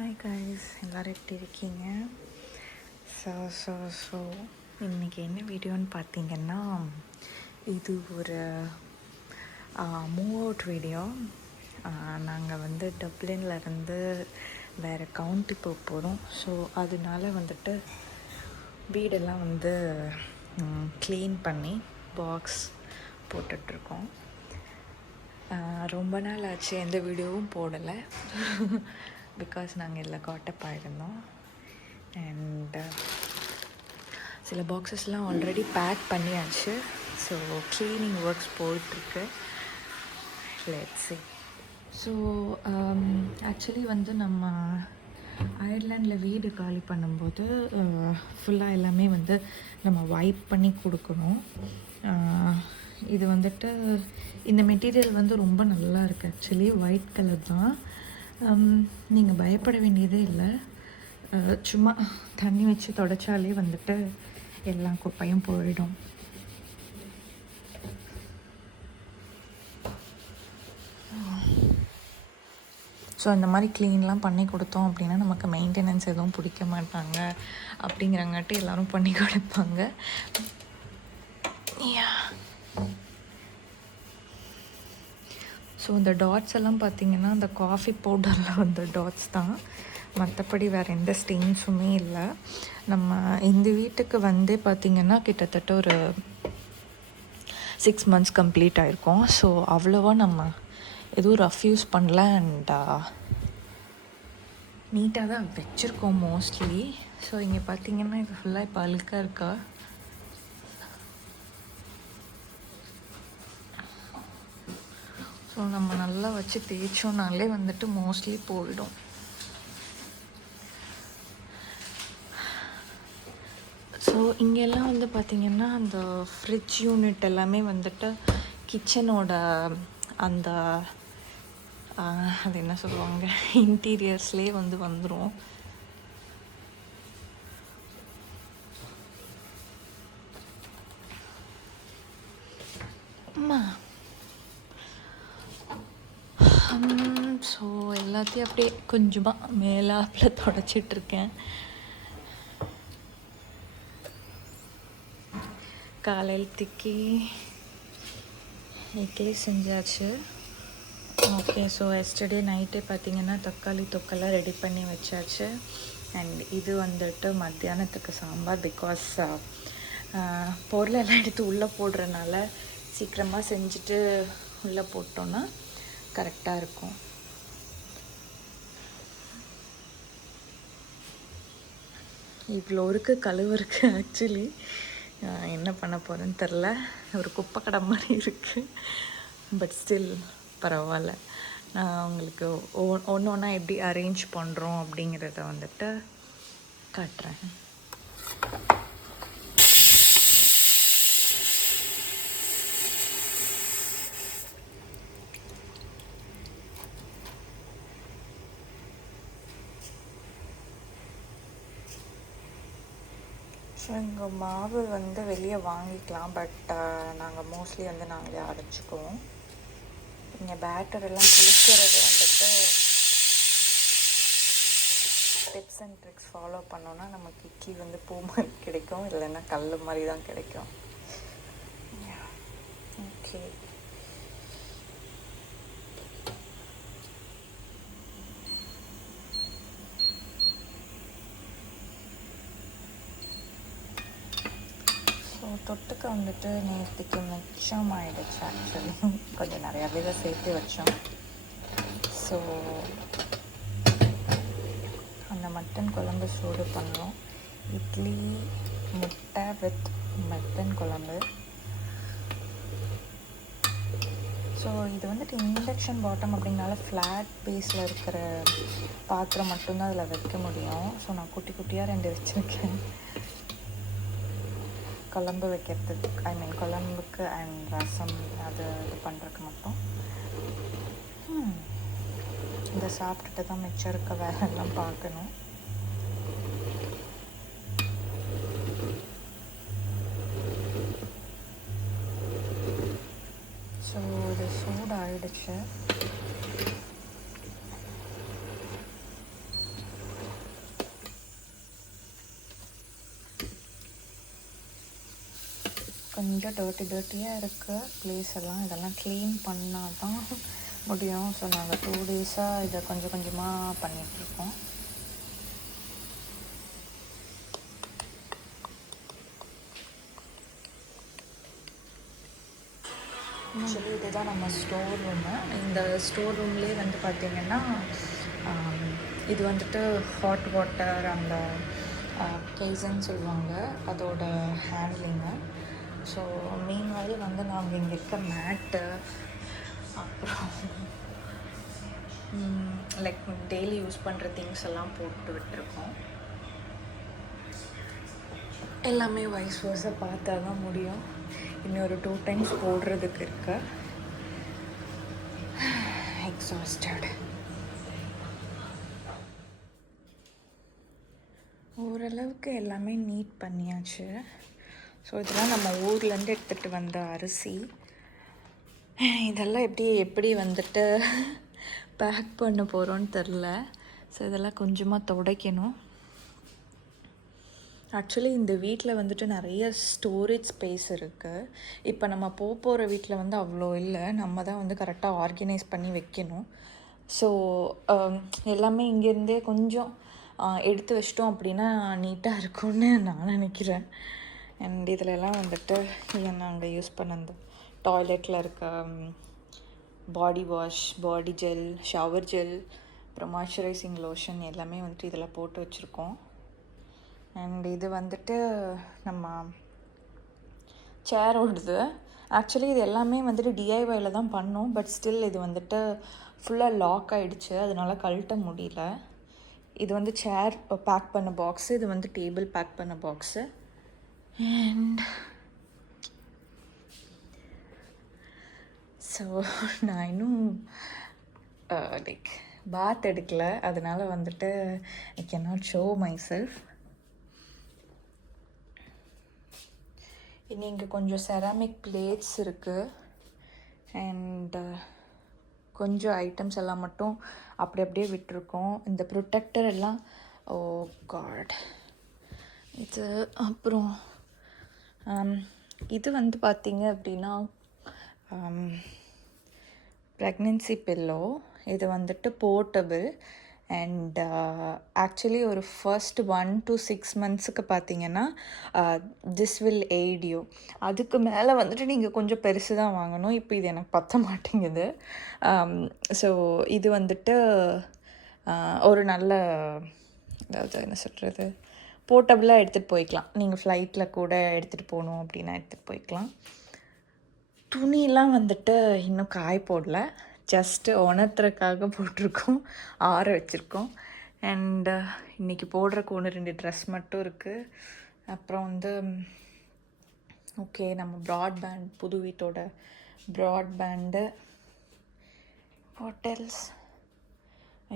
Hi guys எல்லோரும் எப்படி இருக்கீங்க? ஸோ ஸோ ஸோ இன்றைக்கி என்ன வீடியோன்னு பார்த்தீங்கன்னா இது ஒரு மூவ் அவுட் வீடியோ. நாங்கள் வந்து டப்ளின்லேருந்து வேறு கவுண்டி போக போகிறோம் ஸோ அதனால வந்துட்டு வீடெல்லாம் வந்து க்ளீன் பண்ணி பாக்ஸ் போட்டுட்ருக்கோம். ரொம்ப நாள் ஆச்சு எந்த வீடியோவும் போடலை. பிகாஸ் நாங்கள் இதில் காட்டப் ஆயிருந்தோம். அண்ட் uh, சில பாக்ஸஸ்லாம் ஆல்ரெடி பேக் பண்ணியாச்சு. ஸோ க்ளீனிங் ஒர்க்ஸ் போயிட்டுருக்கு. லெட்ஸி ஸோ ஆக்சுவலி வந்து நம்ம அயர்லாண்டில் வீடு காலி பண்ணும்போது uh, ஃபுல்லாக எல்லாமே வந்து நம்ம வைப் பண்ணி கொடுக்கணும். Uh, இது வந்துட்டு இந்த மெட்டீரியல் வந்து ரொம்ப நல்லா இருக்குது ஆக்சுவலி ஒயிட் கலர் தான். நீங்கள் பயப்பட வேண்டியதே இல்லை. சும்மா தண்ணி வச்சு தொடச்சாலே வந்துட்டு எல்லா குப்பையும் போயிடும். ஸோ அந்த மாதிரி க்ளீன்லாம் பண்ணி கொடுத்தோம் அப்படின்னா நமக்கு மெயின்டெனன்ஸ் எதுவும் பிடிக்க மாட்டாங்க அப்படிங்கிறங்காட்டி எல்லோரும் பண்ணி கொடுப்பாங்க. யா ஸோ இந்த டாட்ஸ் எல்லாம் பார்த்தீங்கன்னா அந்த காஃபி பவுடரில் வந்த டாட்ஸ் தான். மற்றபடி வேறு எந்த ஸ்டெயின்ஸுமே இல்லை. நம்ம இந்த வீட்டுக்கு வந்தே பார்த்திங்கன்னா கிட்டத்தட்ட ஒரு சிக்ஸ் மந்த்ஸ் கம்ப்ளீட் ஆயிருக்கும். ஸோ அவ்வளோவா நம்ம எதுவும் ரஃப் யூஸ் பண்ணல அண்ட் நீட்டாக uh, தான் வச்சுருக்கோம் மோஸ்ட்லி ஸோ இங்கே பார்த்தீங்கன்னா இது ஃபுல்லாக இப்போ அழுக்காக இருக்கா? ஸோ நம்ம நல்லா வச்சு தேய்ச்சோம்னாலே வந்துட்டு மோஸ்ட்லி போயிடும். ஸோ இங்கெல்லாம் வந்து பார்த்திங்கன்னா அந்த ஃப்ரிட்ஜ் யூனிட் எல்லாமே வந்துட்டு கிச்சனோட அந்த ஆஹ், அது என்ன சொல்லுவாங்க? இன்டீரியர்ஸ்லேயே வந்து வந்துடும் அம்மா ஸோ எல்லாத்தையும் அப்படியே கொஞ்சமாக மேலாப்பில் தொடச்சிட்ருக்கேன். திக்கி இட்லி செஞ்சாச்சு. ஓகே ஸோ எஸ்டர்டே நைட்டே பார்த்தீங்கன்னா தக்காளி தொக்கெல்லாம் ரெடி பண்ணி வச்சாச்சு. அண்ட் இது வந்துட்டு மத்தியானத்துக்கு சாம்பார் பிகாஸ் பொருளெல்லாம் எடுத்து உள்ளே போடுறனால சீக்கிரமாக செஞ்சுட்டு உள்ளே போட்டோன்னா கரெக்டாக இருக்கும். இவ்வளோ இருக்குது கழுவு இருக்குது ஆக்சுவலி என்ன பண்ண போகிறேன்னு தெரில ஒரு குப்பை கடை மாதிரி இருக்குது பட் ஸ்டில் பரவாயில்ல. நான் உங்களுக்கு ஒன்று ஒன்றா எப்படி அரேஞ்ச் பண்ணுறோம் அப்படிங்கிறத வந்துட்டு காட்டுறேன். நாங்கள் மாவு வந்து வெளியே வாங்கிக்கலாம் பட் நாங்கள் மோஸ்ட்லி வந்து நாங்களே அரைச்சிக்குவோம். இங்கே பேட்டர் எல்லாம் புளிக்கிறது வந்துட்டு டிப்ஸ் அண்ட் ட்ரிக்ஸ் ஃபாலோ பண்ணோன்னா நமக்கு இட்லி வந்து பூ மாதிரி கிடைக்கும் இல்லைன்னா கல் மாதிரி தான் கிடைக்கும். ஓகே ஸோ தொட்டுக்க வந்துட்டு நேற்றுக்கு மிச்சம் ஆகிடுச்சு ஆக்சுவலி கொஞ்சம் நிறையாவே தான் சேர்த்து வச்சோம் ஸோ அந்த மட்டன் குழம்பு சூடு பண்ணோம் இட்லி முட்டை வித் மட்டன் குழம்பு ஸோ இது வந்துட்டு இண்டக்ஷன் பாட்டம் அப்படின்னால ஃப்ளாட் பேஸில் இருக்கிற பாத்திரம் மட்டும்தான் அதில் வைக்க முடியும் ஸோ நான் குட்டி குட்டியாக ரெண்டு வச்சுருக்கேன் குழம்பு வைக்கிறதுக்கு ஐ மீன் குழம்புக்கு அண்ட் ரசம் அது இது பண்ணுறதுக்கு மட்டும். இதை சாப்பிட்டுட்டு தான் மிச்சம் இருக்க வேலையெல்லாம் பார்க்கணும் ஸோ இது சூடு ஆயிடுச்சு கொஞ்சம் டர்ட்டி டர்ட்டியாக இருக்க ப்ளேஸ் எல்லாம் இதெல்லாம் க்ளீன் பண்ணால் தான் முடியும் ஸோ நாங்கள் டூ டேஸாக இதை கொஞ்சம் கொஞ்சமாக பண்ணிகிட்ருக்கோம் ஆக்சுவலி இதுதான் நம்ம ஸ்டோர் ரூமு இந்த ஸ்டோர் ரூம்லேயே வந்து பார்த்திங்கன்னா இது வந்துட்டு ஹாட் வாட்டர் அந்த கேஸுன்னு சொல்லுவாங்க. அதோட ஹேண்ட்லிங்கு ஸோ மெயின் வந்து வந்து நாங்கள் இங்கே இருக்க மேட்டு அப்புறம் லைக் டெய்லி யூஸ் பண்ணுற திங்ஸ் எல்லாம் போட்டு விட்டுருக்கோம். எல்லாமே வைஸ் வர்ஸாக பார்த்தா தான் முடியும் இன்னொரு டூ டைம்ஸ் போடுறதுக்கு இருக்கு. எக்ஸாஸ்டட் ஓரளவுக்கு எல்லாமே நீட் பண்ணியாச்சு. ஸோ இதெல்லாம் நம்ம ஊர்லேருந்து எடுத்துகிட்டு வந்த அரிசி. இதெல்லாம் எப்படி எப்படி வந்துட்டு பேக் பண்ண போகிறோன்னு தெரில. ஸோ இதெல்லாம் கொஞ்சமாக துடைக்கணும். ஆக்சுவலி இந்த வீட்டில் வந்துட்டு நிறைய ஸ்டோரேஜ் ஸ்பேஸ் இருக்குது இப்போ நம்ம போக போகிற வீட்டில் வந்து அவ்வளோ இல்லை. நம்ம தான் வந்து கரெக்டாக ஆர்கனைஸ் பண்ணி வைக்கணும். ஸோ um, எல்லாமே இங்கேருந்தே கொஞ்சம் எடுத்து வச்சிட்டோம் அப்படின்னா நீட்டாக இருக்கும்னு நான் நினைக்கிறேன். அண்ட் இதிலெல்லாம் வந்துட்டு நான் நாங்கள் யூஸ் பண்ண அந்த டாய்லெட்டில் இருக்க body wash body gel shower gel அப்புறம் மாய்ஸ்சரைசிங் லோஷன் எல்லாமே வந்துட்டு இதில் போட்டு வச்சுருக்கோம். அண்ட் இது வந்துட்டு நம்ம சேரோடது ஆக்சுவலி இது எல்லாமே வந்துட்டு டிஐஒயில் தான் பண்ணோம். பட் ஸ்டில் இது வந்துட்டு ஃபுல்லாக லாக் ஆகிடுச்சு அதனால் கழட்ட முடியல. இது வந்து சேர் பேக் பண்ண பாக்ஸு இது வந்து டேபிள் பேக் பண்ண பாக்ஸு அண்ட் ஸோ நான் இன்னும் லைக் பாத் எடுக்கல. அதனால் வந்துட்டு I can not show myself இனி இங்கே கொஞ்சம் செராமிக் பிளேட்ஸ் இருக்குது அண்ட் கொஞ்சம் ஐட்டம்ஸ் எல்லாம் மட்டும் அப்படி அப்படியே விட்டுருக்கோம். இந்த ப்ரொடெக்டர் எல்லாம் oh ஓ காட் இது அப்புறம் இது வந்து பார்த்திங்க அப்படின்னா ப்ரெக்னென்சி பில்லோ இது வந்துட்டு போர்ட்டபிள் அண்ட் ஆக்சுவலி ஒரு ஃபர்ஸ்ட் ஒன் டு சிக்ஸ் மந்த்ஸுக்கு பார்த்தீங்கன்னா திஸ் வில் எய்ட் யூ அதுக்கு மேலே வந்துட்டு நீங்கள் கொஞ்சம் பெருசு தான் வாங்கணும். இப்போ இது எனக்கு பத்த மாட்டேங்குது. ஸோ இது வந்துட்டு ஒரு நல்ல அதாவது என்ன சொல்கிறது போர்ட்டபிளாக எடுத்துகிட்டு போய்க்கலாம். நீங்கள் ஃப்ளைட்டில் கூட எடுத்துகிட்டு போகணும் அப்படின்னா எடுத்துகிட்டு போய்க்கலாம். துணியெல்லாம் வந்துட்டு இன்னும் காய் போடல. ஜஸ்ட்டு உணர்த்துறதுக்காக போட்டிருக்கோம். ஆற வச்சுருக்கோம். அண்டு uh, இன்றைக்கி போடுறக்கு ஒன்று ரெண்டு ட்ரெஸ் மட்டும் இருக்குது அப்புறம் வந்து ஓகே நம்ம ப்ராட்பேண்ட் புது வீட்டோட ப்ராட்பேண்டு ஹோட்டல்ஸ்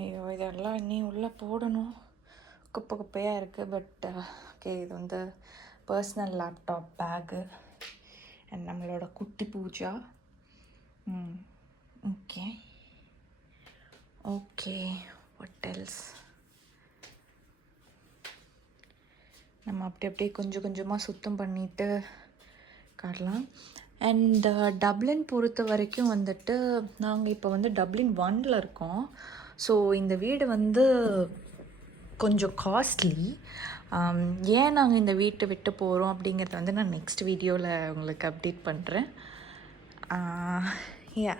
ஐயோ இதெல்லாம் இன்னும் உள்ளே போடணும். குப்பை குப்பையாக இருக்குது பட் ஓகே uh, இது வந்து பர்சனல் லேப்டாப் பேகு அண்ட் நம்மளோட குட்டி பூஜா. ம் ஓகே ஓகே வாட் எல்ஸ் நம்ம அப்படி அப்படியே கொஞ்சம் கொஞ்சமாக சுத்தம் பண்ணிட்டு காட்டலாம். அண்ட் டப்ளின் uh, பொறுத்த வரைக்கும் வந்துட்டு நாங்கள் இப்போ வந்து டப்ளின் ஒன்ல இருக்கோம். ஸோ இந்த வீடு வந்து கொஞ்சம் காஸ்ட்லி ஏன் நாங்கள் இந்த வீட்டை விட்டு போகிறோம் அப்படிங்கிறத வந்து நான் நெக்ஸ்ட் வீடியோவில் உங்களுக்கு அப்டேட் பண்ணுறேன் யா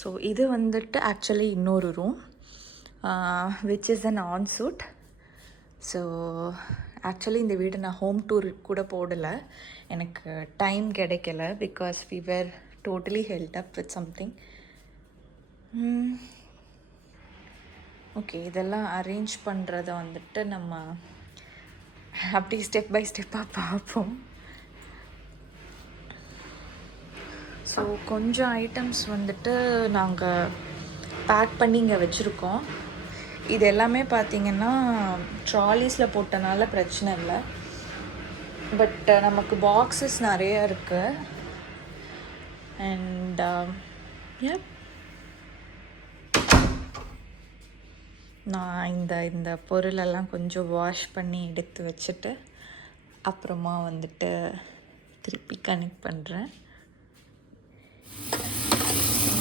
ஸோ இது வந்துட்டு ஆக்சுவலி இன்னொரு room which is an en suite so actually இந்த வீடு நான் ஹோம் டூர் கூட போடலை. எனக்கு டைம் கிடைக்கல because we were totally held up with something okay இதெல்லாம் அரேஞ்ச் பண்ணுறத வந்துட்டு நம்ம அப்படி ஸ்டெப் பை ஸ்டெப்பாக பார்ப்போம். ஸோ கொஞ்சம் ஐட்டம்ஸ் வந்துட்டு நாங்கள் பேக் பண்ணி இங்கே வச்சுருக்கோம். இது எல்லாமே பார்த்தீங்கன்னா ட்ராலிஸில் போட்டனால பிரச்சனை இல்லை. பட் நமக்கு பாக்ஸஸ் நிறைய இருக்குது அண்ட் யப் நான் இந்த இந்த பொருளெல்லாம் கொஞ்சம் வாஷ் பண்ணி எடுத்து வச்சுட்டு அப்புறமா வந்துட்டு திருப்பி கனெக்ட் பண்ணுறேன்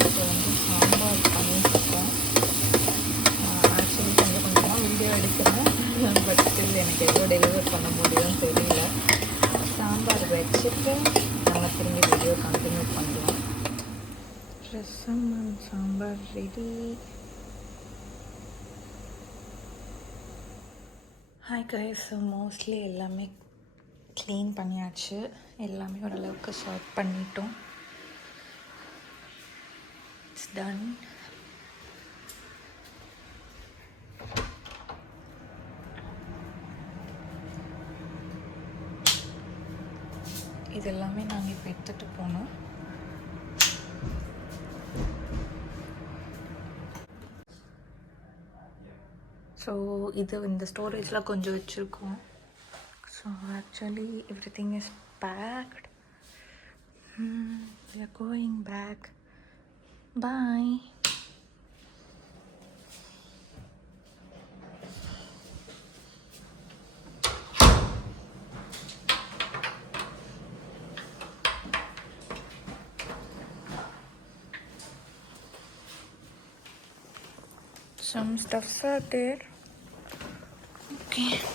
இப்போ வந்து சாம்பார் பண்ணிட்டுருக்கோம் ஆக்சுவலி கொஞ்சம் கொஞ்சமாக வீடியோ எடுக்கிறேன். பட் ஸ்டில் எனக்கு எவ்வளோ டெலிவர் பண்ண முடியும்னு தெரியல. சாம்பார் வச்சுட்டு நம்ம திரும்பி வீடியோ கண்டினியூ பண்ணலாம் ரசம் and சாம்பார் ரெடி ஹாய் கைஸ் மோஸ்ட்லி எல்லாமே க்ளீன் பண்ணியாச்சு. எல்லாமே ஓரளவுக்கு சார்ட் பண்ணிட்டோம். இட்ஸ் டன் இது எல்லாமே நாங்கள் இப்போ எடுத்துகிட்டு போனோம். ஸோ இது இந்த ஸ்டோரேஜில் கொஞ்சம் வச்சுருக்கோம் so actually every thing is packed we are going back bye some stuffs are there okay